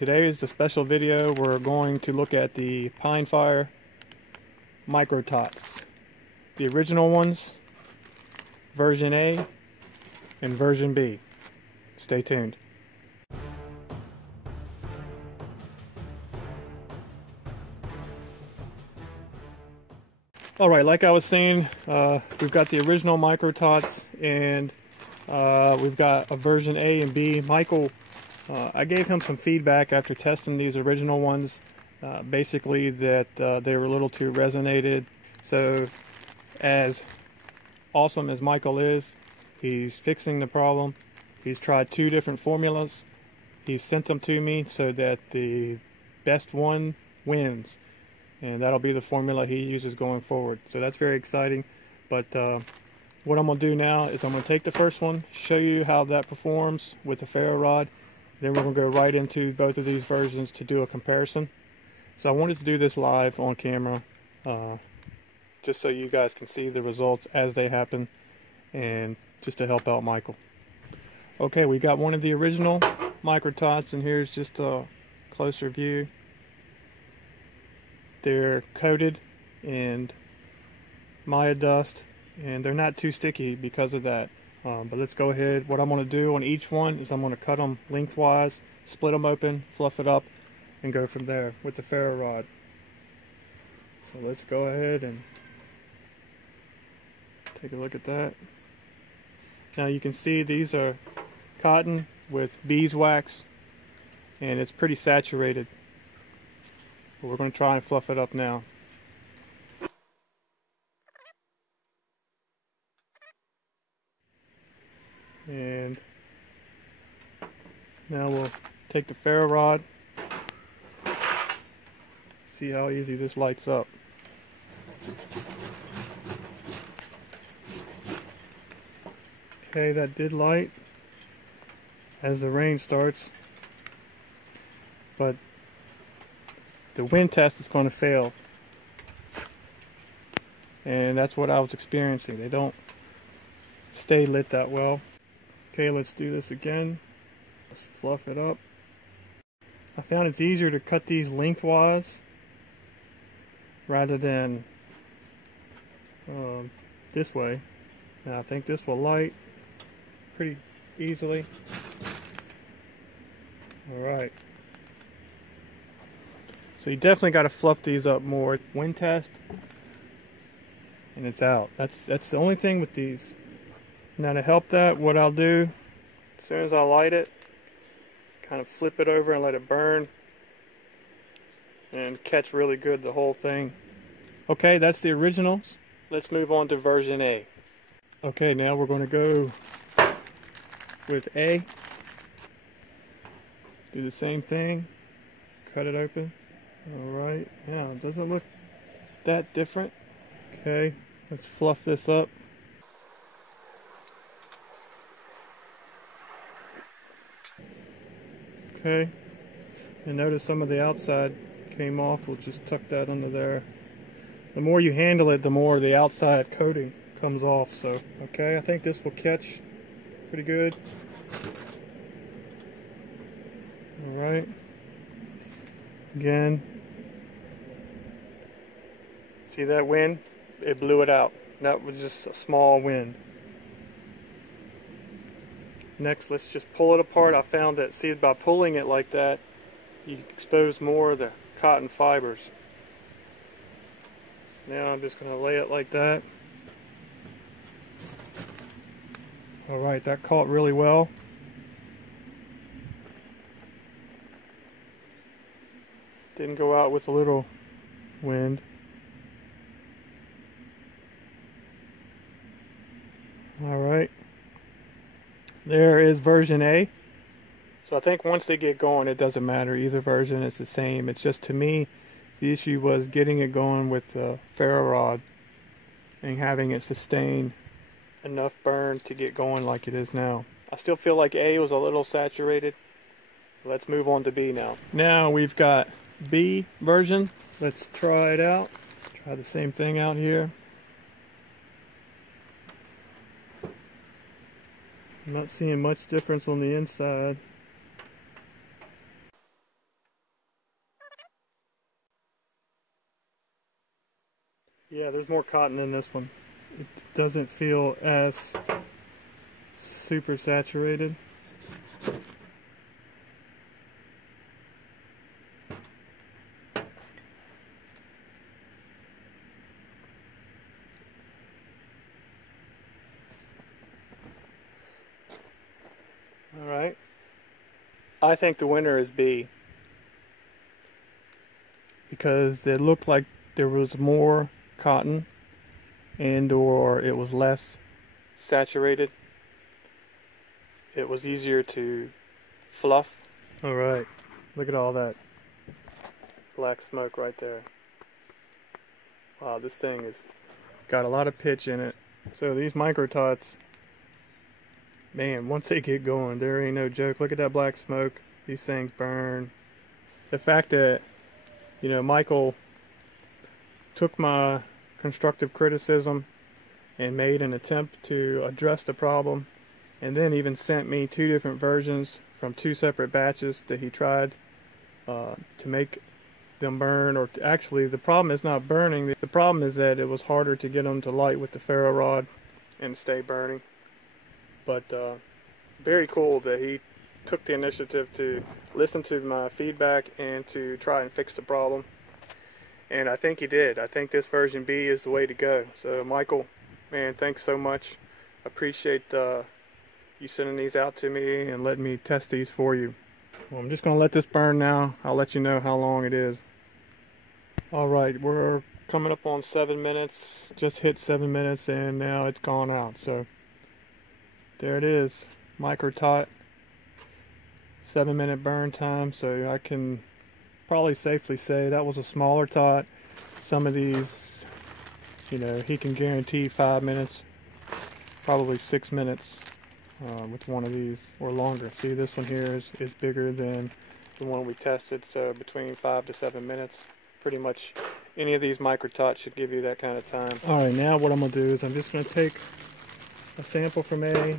Today is the special video. We're going to look at the Pine Fire Micro Tots. The original ones, version A and version B. Stay tuned. Alright, like I was saying, we've got the original Micro Tots and we've got a version A and B. Michael, I gave him some feedback after testing these original ones, basically that they were a little too resonated. So as awesome as Michael is, he's fixing the problem. He's tried 2 different formulas. He sent them to me so that the best one wins, and that'll be the formula he uses going forward. So that's very exciting. But what I'm going to do now is I'm going to take the first one, show you how that performs with the ferro rod. Then we're going to go right into both of these versions to do a comparison. So I wanted to do this live on camera, just so you guys can see the results as they happen, and just to help out Michael. Okay, we got one of the original Micro Tots, and here's just a closer view. They're coated in Maya dust, and they're not too sticky because of that. But let's go ahead. What I'm going to do on each one is I'm going to cut them lengthwise, split them open, fluff it up, and go from there with the ferro rod. So let's go ahead and take a look at that. Now you can see these are cotton with beeswax, and it's pretty saturated. But we're going to try and fluff it up now. And now we'll take the ferro rod, see how easy this lights up. Okay, that did light as the rain starts, but the wind test is going to fail, and that's what I was experiencing. They don't stay lit that well. Okay, let's do this again. Let's fluff it up. I found it's easier to cut these lengthwise rather than this way. Now I think this will light pretty easily. Alright. So you definitely got to fluff these up more. Wind test, and it's out. That's the only thing with these. Now to help that, what I'll do, as soon as I light it, kind of flip it over and let it burn and catch really good the whole thing. Okay, that's the originals. Let's move on to version A. Okay, now we're going to go with A. Do the same thing, cut it open. Alright, yeah, it doesn't look that different. Okay, let's fluff this up. Okay, and notice some of the outside came off. We'll just tuck that under there. The more you handle it, the more the outside coating comes off. So, okay, I think this will catch pretty good. Alright, again, see that wind? It blew it out. That was just a small wind. Next, let's just pull it apart. I found that, see, by pulling it like that, you expose more of the cotton fibers. Now I'm just going to lay it like that. Alright, that caught really well. Didn't go out with a little wind. Alright. There is version A. So I think once they get going, it doesn't matter. Either version, it's the same. It's just, to me, the issue was getting it going with the ferro rod and having it sustain enough burn to get going like it is now. I still feel like A was a little saturated. Let's move on to B now. Now we've got B version. Let's try it out. Try the same thing out here. I'm not seeing much difference on the inside. Yeah, there's more cotton in this one. It doesn't feel as super saturated. All right. I think the winner is B, because it looked like there was more cotton and or it was less saturated. It was easier to fluff. All right, look at all that black smoke right there. Wow, this thing has got a lot of pitch in it. So these Micro Tots, man, once they get going, there ain't no joke. Look at that black smoke. These things burn. The fact that, you know, Michael took my constructive criticism and made an attempt to address the problem, and then even sent me 2 different versions from 2 separate batches that he tried to make them burn. Or actually, the problem is not burning. The problem is that it was harder to get them to light with the ferro rod and stay burning. But very cool that he took the initiative to listen to my feedback and to try and fix the problem. And I think he did. I think this version B is the way to go. So Michael, man, thanks so much. Appreciate you sending these out to me and letting me test these for you. Well, I'm just going to let this burn now. I'll let you know how long it is. Alright, we're coming up on 7 minutes. Just hit 7 minutes and now it's gone out. So there it is. Micro Tot. 7-minute burn time. So I can probably safely say that was a smaller tot. Some of these, you know, he can guarantee 5 minutes, probably 6 minutes with one of these, or longer. See, this one here is bigger than the one we tested, so between 5 to 7 minutes. Pretty much any of these Micro Tots should give you that kind of time. Alright, now what I'm going to do is I'm just going to take a sample from A, a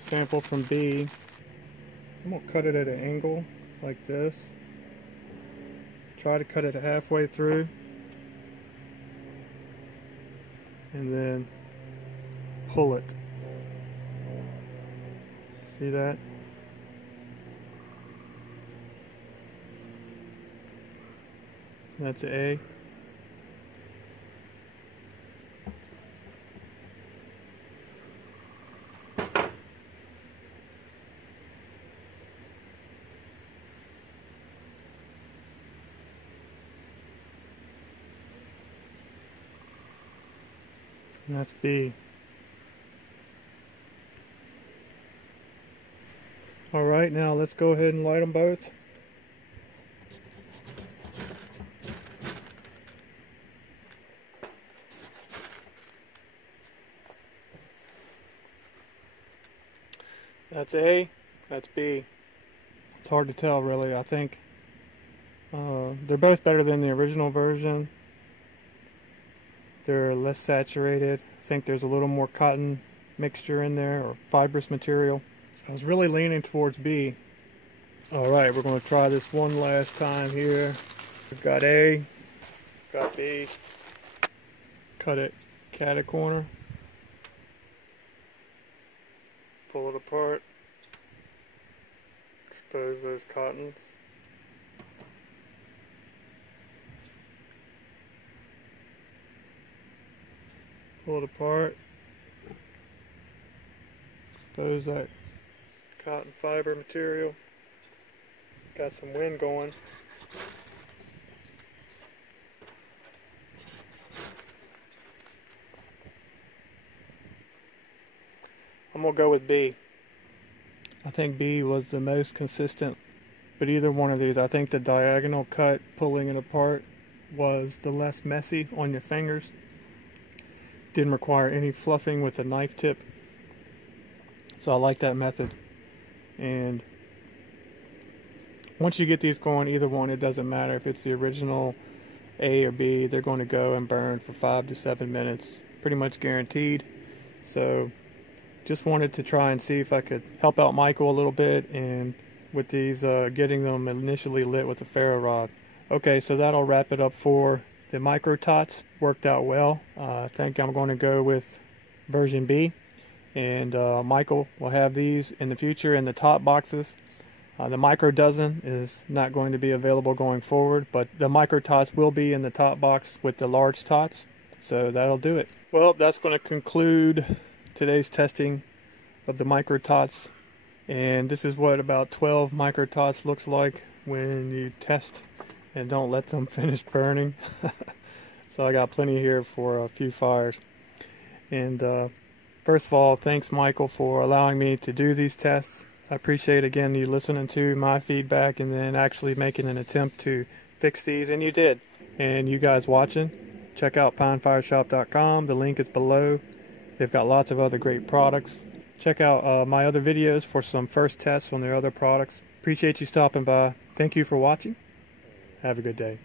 sample from B. I'm going to cut it at an angle like this. Try to cut it halfway through. And then pull it. See that? That's A. And that's B. Alright, now let's go ahead and light them both. That's A, that's B. It's hard to tell really. I think they're both better than the original version. They're less saturated. I think there's a little more cotton mixture in there, or fibrous material. I was really leaning towards B. Alright, we're going to try this one last time here. We've got A, got B. Cut it cat corner. Pull it apart. Expose those cottons. Pull it apart. Expose that cotton fiber material. Got some wind going. I'm gonna go with B. I think B was the most consistent, but either one of these, I think the diagonal cut, pulling it apart, was the less messy on your fingers. Didn't require any fluffing with a knife tip. So I like that method. And once you get these going, either one, it doesn't matter if it's the original A or B, they're going to go and burn for 5 to 7 minutes. Pretty much guaranteed. So just wanted to try and see if I could help out Michael a little bit, and with these getting them initially lit with a ferro rod. Okay, so that'll wrap it up for the Micro Tots worked out well. I think I'm going to go with version B, and Michael will have these in the future in the Tots boxes. The Micro Dozen is not going to be available going forward, but the Micro Tots will be in the Tots box with the large Tots, so that'll do it. Well, that's going to conclude today's testing of the Micro Tots, and this is what about 12 Micro Tots looks like when you test and don't let them finish burning. So I got plenty here for a few fires. And first of all, thanks Michael for allowing me to do these tests. I appreciate again you listening to my feedback and then actually making an attempt to fix these, and you did. And you guys watching, check out pinefireshop.com. The link is below. They've got lots of other great products. Check out my other videos for some first tests on their other products. Appreciate you stopping by. Thank you for watching. Have a good day.